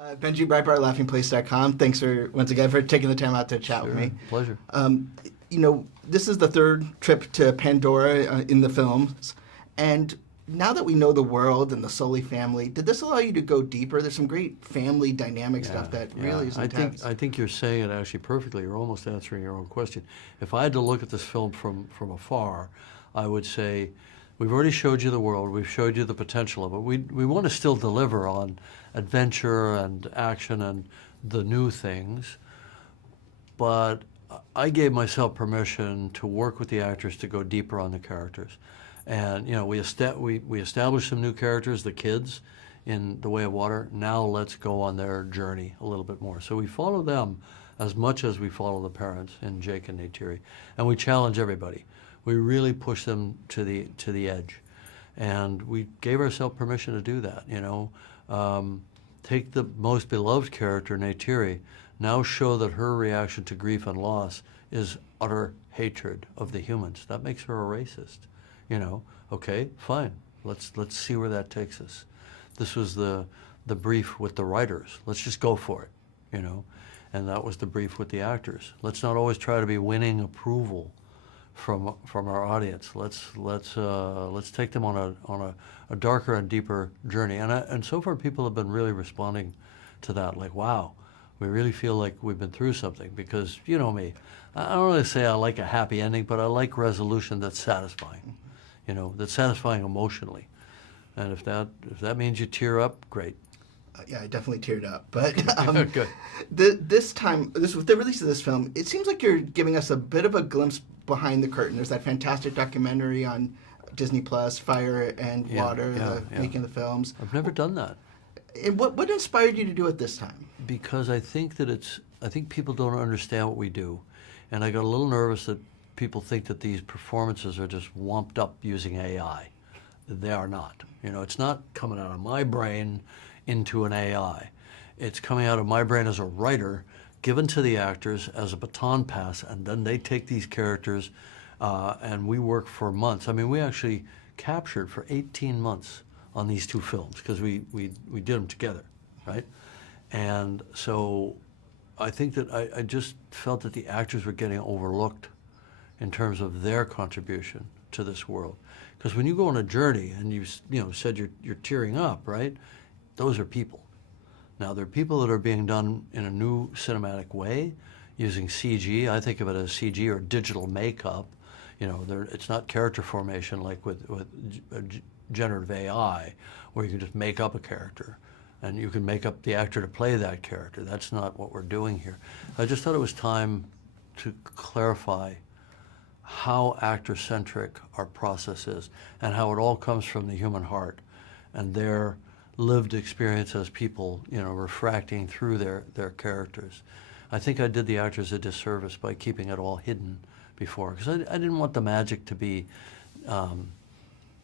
Benji Breitbart, laughingplace.com. Thanks once again for taking the time out to chat with me. Pleasure. This is the third trip to Pandora in the films, and now that we know the world and the Sully family, did this allow you to go deeper? There's some great family dynamic stuff that really is intense. I think you're saying it actually perfectly. You're almost answering your own question. If I had to look at this film from afar, I would say, we've already showed you the world. We've showed you the potential of it. We want to still deliver on adventure and action and the new things, but I gave myself permission to work with the actors to go deeper on the characters. And we established some new characters, the kids, in The Way of Water. Now let's go on their journey a little bit more. So we follow them as much as we follow the parents in Jake and Neytiri, and we challenge everybody. We really push them to the edge, and we gave ourselves permission to do that. Take the most beloved character, Neytiri. Now show that her reaction to grief and loss is utter hatred of the humans. That makes her a racist. Okay, fine. Let's see where that takes us. This was the brief with the writers. Let's just go for it, and that was the brief with the actors. Let's not always try to be winning approval from our audience. Let's take them on a darker and deeper journey. And so far, people have been really responding to that. Like, wow, we really feel like we've been through something. Because you know me, I don't really say I like a happy ending, but I like resolution that's satisfying. That's satisfying emotionally. And if that means you tear up, great. Yeah, I definitely teared up. But good. With the release of this film, it seems like you're giving us a bit of a glimpse behind the curtain. There's that fantastic documentary on Disney Plus, Fire and Water, making the films. I've never done that. And what inspired you to do it this time? Because I think people don't understand what we do, and I got a little nervous that people think that these performances are just womped up using AI. They are not. It's not coming out of my brain into an AI. It's coming out of my brain as a writer, given to the actors as a baton pass, and then they take these characters, and we work for months. I mean, we actually captured for 18 months on these two films because we did them together, right? And so I think that I just felt that the actors were getting overlooked in terms of their contribution to this world. Because when you go on a journey and you said you're tearing up, right? Those are people. Now, there are people that are being done in a new cinematic way, using CG. I think of it as CG or digital makeup. It's not character formation like with generative AI, where you can just make up a character, and you can make up the actor to play that character. That's not what we're doing here. I just thought it was time to clarify how actor-centric our process is and how it all comes from the human heart and their lived experience as people, refracting through their characters. I think I did the actors a disservice by keeping it all hidden before, because I didn't want the magic to be, kind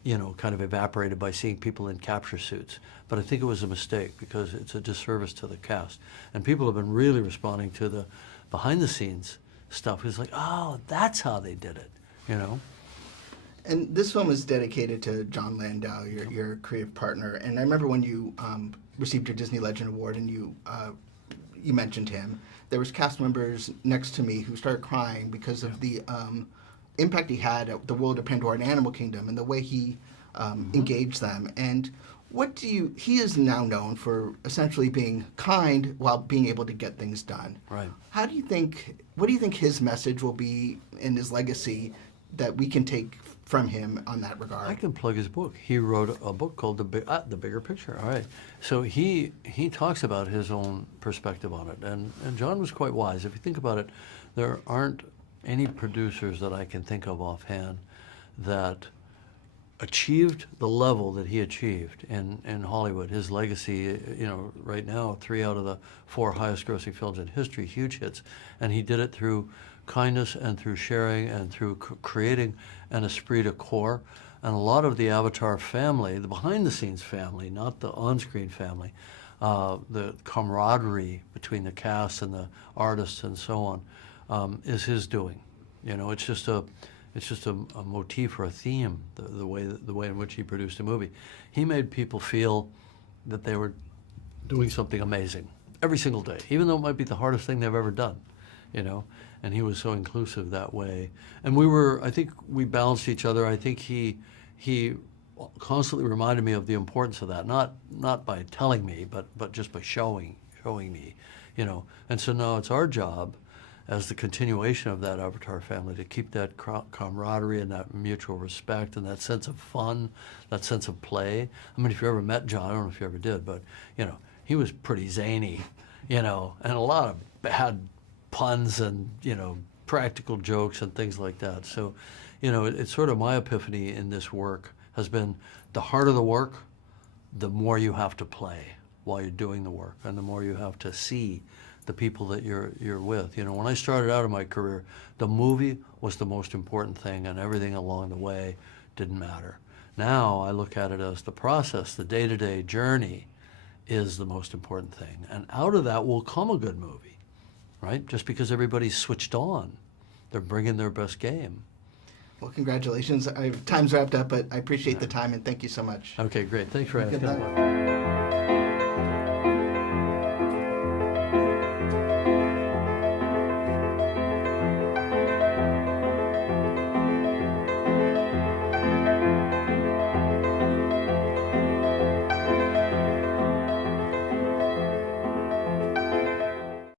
of evaporated by seeing people in capture suits. But I think it was a mistake because it's a disservice to the cast. And people have been really responding to the behind-the-scenes stuff. It's like, oh, that's how they did it, And this film is dedicated to Jon Landau, your creative partner. And I remember when you received your Disney Legend Award and you mentioned him, there was cast members next to me who started crying because of the impact he had at the world of Pandora and Animal Kingdom and the way he engaged them. And he is now known for essentially being kind while being able to get things done. Right. What do you think his message will be in his legacy that we can take from him on that regard? I can plug his book. He wrote a book called The Bigger Picture. All right. So he talks about his own perspective on it. And Jon was quite wise. If you think about it, there aren't any producers that I can think of offhand that achieved the level that he achieved in Hollywood. His legacy, right now, 3 out of the 4 highest grossing films in history, huge hits. And he did it through kindness and through sharing and through creating an esprit de corps. And a lot of the Avatar family, the behind-the-scenes family, not the on-screen family, the camaraderie between the cast and the artists and so on, is his doing. It's just a motif or a theme, the way in which he produced a movie. He made people feel that they were doing something amazing every single day, even though it might be the hardest thing they've ever done, you know. And he was so inclusive that way. And I think we balanced each other. I think he constantly reminded me of the importance of that, not by telling me, but just by showing me, you know. And so now it's our job as the continuation of that Avatar family to keep that camaraderie and that mutual respect and that sense of fun, that sense of play. I mean, if you ever met John, I don't know if you ever did, but, you know, he was pretty zany, you know, and a lot of bad puns and, you know, practical jokes and things like that. So, you know, it's sort of my epiphany in this work has been the harder the work, the more you have to play while you're doing the work, and the more you have to see the people that you're with. You know, when I started out in my career, the movie was the most important thing, and everything along the way didn't matter. Now I look at it as the process, the day-to-day journey is the most important thing, and out of that will come a good movie, right? Just because everybody's switched on, they're bringing their best game. Well, congratulations. Time's wrapped up, but I appreciate the time, and thank you so much. Okay, great. Thanks for asking. Good luck.